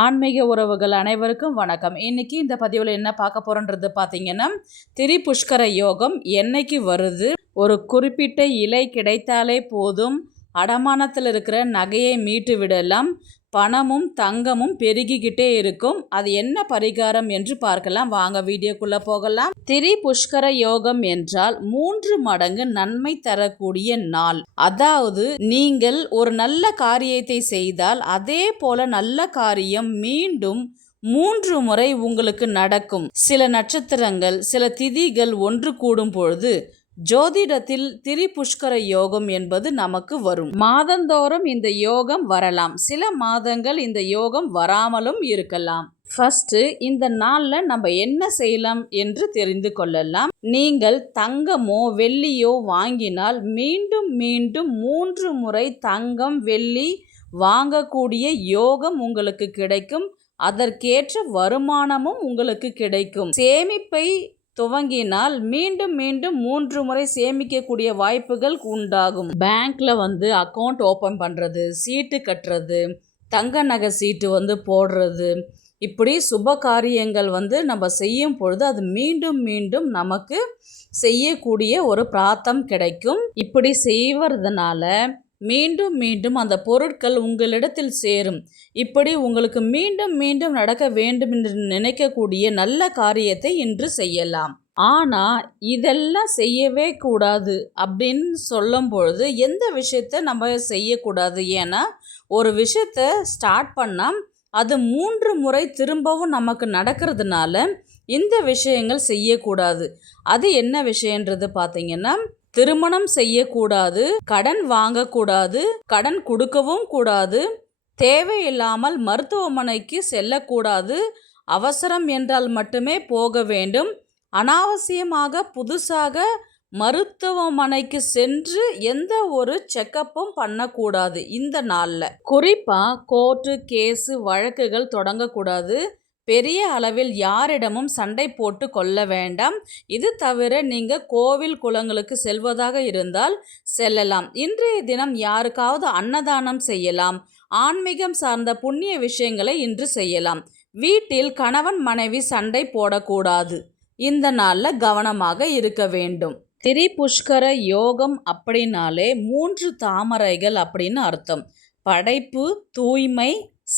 ஆன்மீக உறவுகள் அனைவருக்கும் வணக்கம். இன்னைக்கு இந்த பதிவில் என்ன பார்க்க போறோன்றது பார்த்தீங்கன்னா, திரிபுஷ்கர யோகம் என்னைக்கு வருது, ஒரு குறிப்பிட்ட இலை கிடைத்தாலே போதும் அடமானத்தில் இருக்கிற நகையை மீட்டு விடலாம், பணமும் தங்கமும் பெருகிக்கிட்டே இருக்கும். அது என்ன பரிகாரம் என்று பார்க்கலாம். வாங்க வீடியோக்குள்ள போகலாம். திரிபுஷ்கர யோகம் என்றால் 3 மடங்கு நன்மை தரக்கூடிய நாள். அதாவது நீங்கள் ஒரு நல்ல காரியத்தை செய்தால் அதே போல நல்ல காரியம் மீண்டும் 3 முறை உங்களுக்கு நடக்கும். சில நட்சத்திரங்கள், சில திதிகள் ஒன்று கூடும் பொழுது ஜோதிடத்தில் திரிபுஷ்கர யோகம் என்பது நமக்கு வரும். மாதந்தோறும் இந்த யோகம் வரலாம், சில மாதங்கள் இந்த யோகம் வராமலும் இருக்கலாம். ஃபர்ஸ்ட் இந்த நாளில் நம்ம என்ன செய்யலாம் என்று தெரிந்து கொள்ளலாம். நீங்கள் தங்கமோ வெள்ளியோ வாங்கினால் மீண்டும் மீண்டும் 3 முறை தங்கம் வெள்ளி வாங்கக்கூடிய யோகம் உங்களுக்கு கிடைக்கும். அதற்கேற்ற வருமானமும் உங்களுக்கு கிடைக்கும். சேமிப்பை துவங்கினால் மீண்டும் மீண்டும் 3 முறை சேமிக்கக்கூடிய வாய்ப்புகள் உண்டாகும். பேங்க்ல அக்கௌண்ட் ஓப்பன் பண்ணுறது, சீட்டு கட்டுறது, தங்க நகை சீட்டு போடுறது, இப்படி சுப காரியங்கள் நம்ம செய்யும் பொழுது அது மீண்டும் மீண்டும் நமக்கு செய்யக்கூடிய ஒரு பிராப்தம் கிடைக்கும். இப்படி செய்வதனால மீண்டும் மீண்டும் அந்த பொருட்கள் உங்களிடத்தில் சேரும். இப்படி உங்களுக்கு மீண்டும் மீண்டும் நடக்க வேண்டும் என்று நினைக்கக்கூடிய நல்ல காரியத்தை இன்று செய்யலாம். ஆனால் இதெல்லாம் செய்யவே கூடாது அப்படின்னு சொல்லும் பொழுது எந்த விஷயத்தை நம்ம செய்யக்கூடாது? ஏன்னா ஒரு விஷயத்தை ஸ்டார்ட் பண்ணால் அது 3 முறை திரும்பவும் நமக்கு நடக்கிறதுனால இந்த விஷயங்கள் செய்யக்கூடாது. அது என்ன விஷயன்றது பார்த்தீங்கன்னா, திருமணம் செய்யக்கூடாது, கடன் வாங்கக்கூடாது, கடன் கொடுக்கவும் கூடாது, தேவையில்லாமல் மருத்துவமனைக்கு செல்லக்கூடாது, அவசரம் என்றால் மட்டுமே போக வேண்டும், அனாவசியமாக புதுசாக மருத்துவமனைக்கு சென்று எந்த ஒரு செக்கப்பும் பண்ணக்கூடாது. இந்த நாளில் குறிப்பாக கோர்ட்டு கேஸு வழக்குகள் தொடங்கக்கூடாது. பெரிய அளவில் யாரிடமும் சண்டை போட்டு கொள்ள வேண்டாம். இது தவிர நீங்கள் கோவில் குளங்களுக்கு செல்வதாக இருந்தால் செல்லலாம். இன்றைய தினம் யாருக்காவது அன்னதானம் செய்யலாம். ஆன்மீகம் சார்ந்த புண்ணிய விஷயங்களை இன்று செய்யலாம். வீட்டில் கணவன் மனைவி சண்டை போடக்கூடாது. இந்த நாளில் கவனமாக இருக்க வேண்டும். திரிபுஷ்கர யோகம் அப்படின்னாலே 3 தாமரைகள் அப்படின்னு அர்த்தம். படைப்பு, தூய்மை,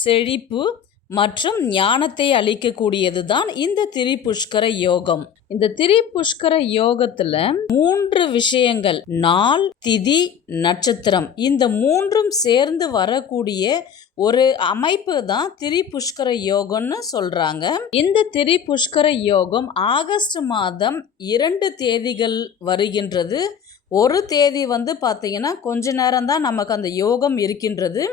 செழிப்பு மற்றும் ஞானத்தை அளிக்கக்கூடியது தான் இந்த திரிபுஷ்கர யோகம். இந்த திரிபுஷ்கர யோகத்துல 3 விஷயங்கள், நாள், திதி, நட்சத்திரம், இந்த 3ம் சேர்ந்து வரக்கூடிய ஒரு அமைப்பு தான் திரிபுஷ்கர யோகம்னு சொல்றாங்க. இந்த திரிபுஷ்கர யோகம் ஆகஸ்ட் மாதம் 2 தேதிகள் வருகின்றது. ஒரு தேதி பார்த்தீங்கன்னா கொஞ்ச நேரம் தான் நமக்கு அந்த யோகம் இருக்கின்றது.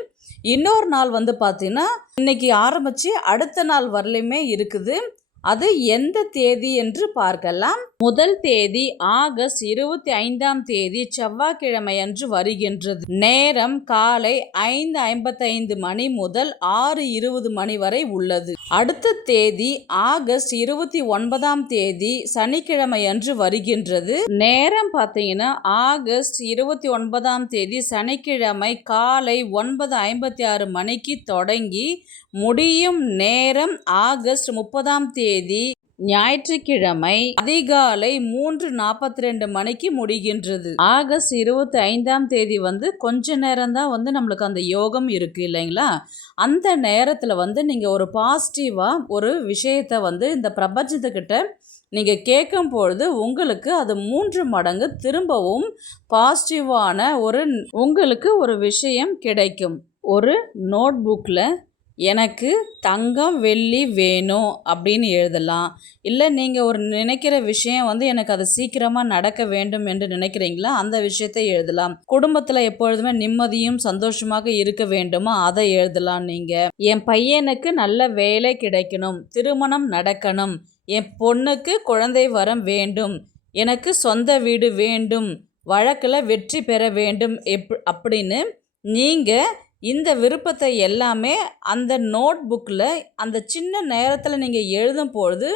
இன்னொரு நாள் பார்த்தீங்கன்னா இன்னைக்கு ஆரம்பித்து அடுத்த நாள் வரலையுமே இருக்குது. அது எந்த தேதி என்று பார்க்கலாம். முதல் தேதி ஆகஸ்ட் 25ஆம் தேதி செவ்வாய்க்கிழமை அன்று வருகின்றது. நேரம் காலை 5:55 மணி முதல் 6:20 மணி வரை உள்ளது. அடுத்த தேதி ஆகஸ்ட் 29ஆம் தேதி சனிக்கிழமை அன்று வருகின்றது. நேரம் பார்த்தீங்கன்னா ஆகஸ்ட் 29ஆம் தேதி சனிக்கிழமை காலை 9:56 மணிக்கு தொடங்கி முடியும் நேரம் ஆகஸ்ட் 30ஆம் தேதி ஞாயிற்றுக்கிழமை அதிகாலை 3:42 மணிக்கு முடிகின்றது. ஆகஸ்ட் 25ஆம் தேதி கொஞ்ச நேரம் தான் நம்மளுக்கு அந்த யோகம் இருக்குது இல்லைங்களா? அந்த நேரத்தில் நீங்கள் ஒரு பாசிட்டிவாக ஒரு விஷயத்தை இந்த பிரபஞ்சத்துக்கிட்ட நீங்கள் கேட்கும் பொழுது உங்களுக்கு அது 3 மடங்கு திரும்பவும் பாசிட்டிவான உங்களுக்கு ஒரு விஷயம் கிடைக்கும். ஒரு நோட் புக்கில் எனக்கு தங்கம் வெள்ளி வேணும் அப்படின்னு எழுதலாம். இல்லை நீங்கள் ஒரு நினைக்கிற விஷயம் எனக்கு அது சீக்கிரமாக நடக்க வேண்டும் என்று நினைக்கிறீங்களா, அந்த விஷயத்தை எழுதலாம். குடும்பத்தில் எப்பொழுதுமே நிம்மதியும் சந்தோஷமாக இருக்க வேண்டுமா, அதை எழுதலாம். நீங்கள் என் பையனுக்கு நல்ல வேலை கிடைக்கணும், திருமணம் நடக்கணும், என் பொண்ணுக்கு குழந்தை வரம் வேண்டும், எனக்கு சொந்த வீடு வேண்டும், வழக்கில் வெற்றி பெற வேண்டும் அப்படின்னு நீங்கள் இந்த விருப்பத்தை எல்லாமே அந்த நோட் புக்கில் அந்த சின்ன நேரத்தில் நீங்கள் எழுதும் பொழுது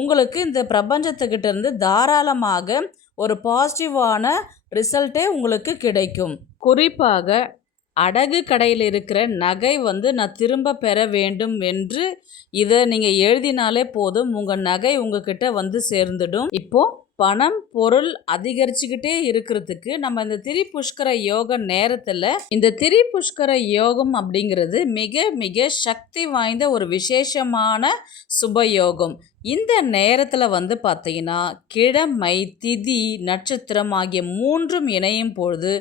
உங்களுக்கு இந்த பிரபஞ்சத்துக்கிட்ட இருந்து தாராளமாக ஒரு பாசிட்டிவான ரிசல்ட்டே உங்களுக்கு கிடைக்கும். குறிப்பாக அடகு கடையில் இருக்கிற நகை வந்து நான் திரும்ப பெற வேண்டும் என்று இதை நீங்கள் எழுதினாலே போதும், உங்கள் நகை உங்ககிட்ட வந்து சேர்ந்துடும். இப்போது பணம் பொருள் அதிகரிச்சுக்கிட்டே இருக்கிறதுக்கு நம்ம இந்த திரிபுஷ்கர யோக நேரத்தில், இந்த திரிபுஷ்கர யோகம் அப்படிங்கிறது மிக மிக சக்தி வாய்ந்த ஒரு விசேஷமான சுபயோகம். இந்த நேரத்தில் வந்து பார்த்தீங்கன்னா கிழமை திதி நட்சத்திரம் ஆகிய மூன்றும் இணையும் பொழுது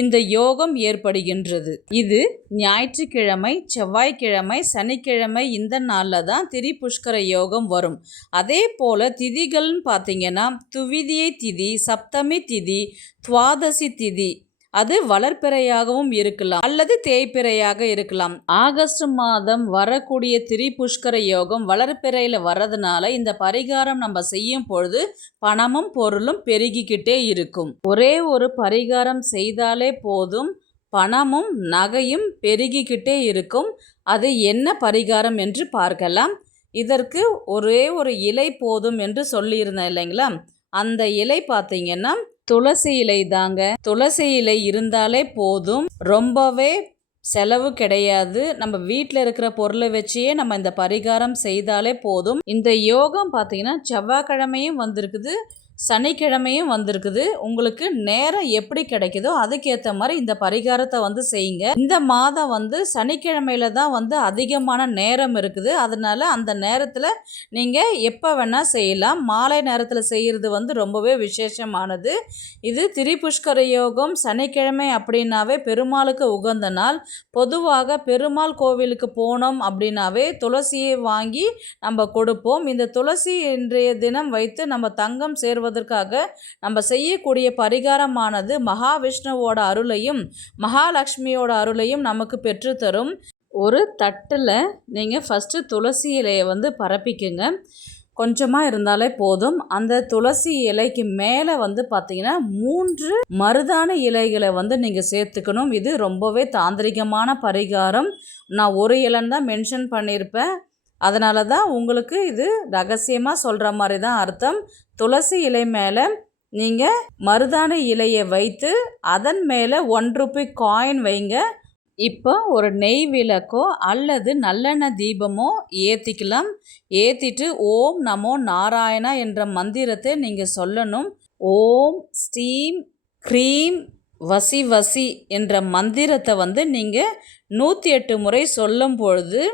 இந்த யோகம் ஏற்படுகின்றது. இது ஞாயிற்றுக்கிழமை, செவ்வாய்க்கிழமை, சனிக்கிழமை இந்த நாளில் தான் திரிபுஷ்கர யோகம் வரும். அதே போல் திதிகள்னு பார்த்தீங்கன்னா துவிதியை திதி, சப்தமி திதி, துவாதசி திதி, அது வளர்பிறையாகவும் இருக்கலாம் அல்லது தேய்பிறையாக இருக்கலாம். ஆகஸ்ட் மாதம் வரக்கூடிய திரிபுஷ்கர யோகம் வளர்பிறையில் வர்றதுனால இந்த பரிகாரம் நம்ம செய்யும் பொழுது பணமும் பொருளும் பெருகிக்கிட்டே இருக்கும். ஒரே ஒரு பரிகாரம் செய்தாலே போதும், பணமும் நகையும் பெருகிக்கிட்டே இருக்கும். அது என்ன பரிகாரம் என்று பார்க்கலாம். இதற்கு ஒரே ஒரு இலை போதும் என்று சொல்லியிருந்தேன் இல்லைங்களா, அந்த இலை பார்த்தீங்கன்னா துளசி இலை தாங்க. துளசி இலை இருந்தாலே போதும், ரொம்பவே செலவு கிடையாது. நம்ம வீட்டில் இருக்கிற பொருளை வச்சே நம்ம இந்த பரிகாரம் செய்தாலே போதும். இந்த யோகம் பார்த்தீங்கன்னா செவ்வாய்க்கிழமையும் வந்திருக்குது, சனிக்கிழமையும் வந்திருக்குது. உங்களுக்கு நேரம் எப்படி கிடைக்குதோ அதுக்கேற்ற மாதிரி இந்த பரிகாரத்தை வந்து செய்யுங்க. இந்த மாதம் வந்து சனிக்கிழமையில தான் வந்து அதிகமான நேரம் இருக்குது. அதனால அந்த நேரத்தில் நீங்கள் எப்போ வேணால் செய்யலாம். மாலை நேரத்தில் செய்கிறது வந்து ரொம்பவே விசேஷமானது. இது திரிபுஷ்கர யோகம் சனிக்கிழமை அப்படின்னாவே பெருமாளுக்கு உகந்த நாள். பொதுவாக பெருமாள் கோவிலுக்கு போனோம் அப்படின்னாவே துளசியை வாங்கி நம்ம கொடுப்போம். இந்த துளசி இன்றைய தினம் வைத்து நம்ம தங்கம் சேர்வதற்காக நம்ம செய்யக்கூடிய பரிகாரமானது மகாவிஷ்ணுவோட அருளையும் மகாலட்சுமியோட அருளையும் நமக்கு பெற்றுத்தரும். ஒரு தட்டில் நீங்கள் ஃபஸ்ட்டு துளசி இலையை வந்து பரப்பிக்குங்க. கொஞ்சமாக இருந்தாலே போதும். அந்த துளசி இலைக்கு மேலே வந்து பார்த்தீங்கன்னா 3 மருதாணி இலைகளை வந்து நீங்கள் சேர்த்துக்கணும். இது ரொம்பவே தாந்திரிகமான பரிகாரம். நான் ஒரு இலைன்னு தான் மென்ஷன் பண்ணியிருப்பேன். அதனால தான் உங்களுக்கு இது ரகசியமாக சொல்கிற மாதிரி தான் அர்த்தம். துளசி இலை மேலே நீங்கள் மருதாணி இலையை வைத்து அதன் மேலே 1 ரூபாய் காயின் வைங்க. இப்போ ஒரு நெய் விளக்கோ அல்லது நல்லெண்ணெய் தீபமோ ஏற்றிக்கலாம். ஏற்றிட்டு ஓம் நமோ நாராயணா என்ற மந்திரத்தை நீங்கள் சொல்லணும். ஓம் ஸ்ரீம் க்ரீம் வசி வசி என்ற மந்திரத்தை வந்து நீங்கள் 108 முறை சொல்லும் பொழுது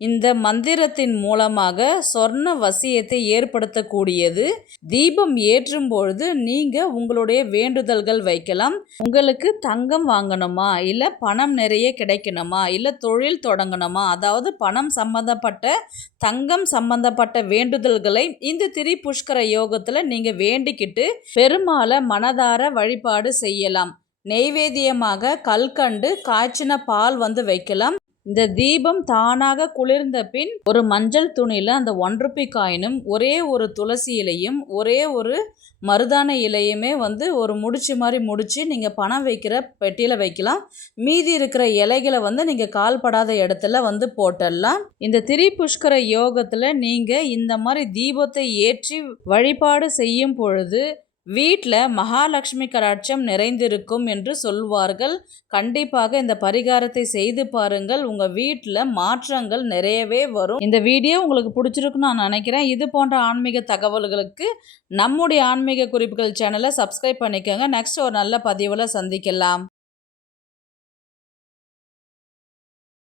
இந்த மந்திரத்தின் மூலமாக சொர்ண வசியத்தை ஏற்படுத்தக்கூடியது. தீபம் ஏற்றும் பொழுது நீங்கள் உங்களுடைய வேண்டுதல்கள் வைக்கலாம். உங்களுக்கு தங்கம் வாங்கணுமா, இல்லை பணம் நிறைய கிடைக்கணுமா, இல்லை தொழில் தொடங்கணுமா, அதாவது பணம் சம்பந்தப்பட்ட தங்கம் சம்பந்தப்பட்ட வேண்டுதல்களை இந்த திரிபுஷ்கர யோகத்தில் நீங்கள் வேண்டிக்கிட்டு பெருமாளை மனதார வழிபாடு செய்யலாம். நெய்வேத்தியமாக கல்கண்டு காய்ச்சின பால் வந்து வைக்கலாம். இந்த தீபம் தானாக குளிர்ந்த பின் ஒரு மஞ்சள் துணியில் அந்த 1 ரூபாய் காயினும் ஒரே ஒரு துளசி இலையும் ஒரே ஒரு மருதாணி இலையுமே வந்து ஒரு முடிச்சு மாதிரி முடித்து நீங்கள் பணம் வைக்கிற பெட்டியில் வைக்கலாம். மீதி இருக்கிற இலைகளை வந்து நீங்கள் கால்படாத இடத்துல வந்து போட்டுடலாம். இந்த திரிபுஷ்கர யோகத்தில் நீங்கள் இந்த மாதிரி தீபத்தை ஏற்றி வழிபாடு செய்யும் பொழுது வீட்டில் மகாலட்சுமி கடாட்சம் நிறைந்திருக்கும் என்று சொல்வார்கள். கண்டிப்பாக இந்த பரிகாரத்தை செய்து பாருங்கள். உங்கள் வீட்டில் மாற்றங்கள் நிறையவே வரும். இந்த வீடியோ உங்களுக்கு பிடிச்சிருக்குன்னு நான் நினைக்கிறேன். இது போன்ற ஆன்மீக தகவல்களுக்கு நம்முடைய ஆன்மீக குறிப்புகள் சேனலை சப்ஸ்கிரைப் பண்ணிக்கோங்க. நெக்ஸ்ட் ஒரு நல்ல பதிவில் சந்திக்கலாம்.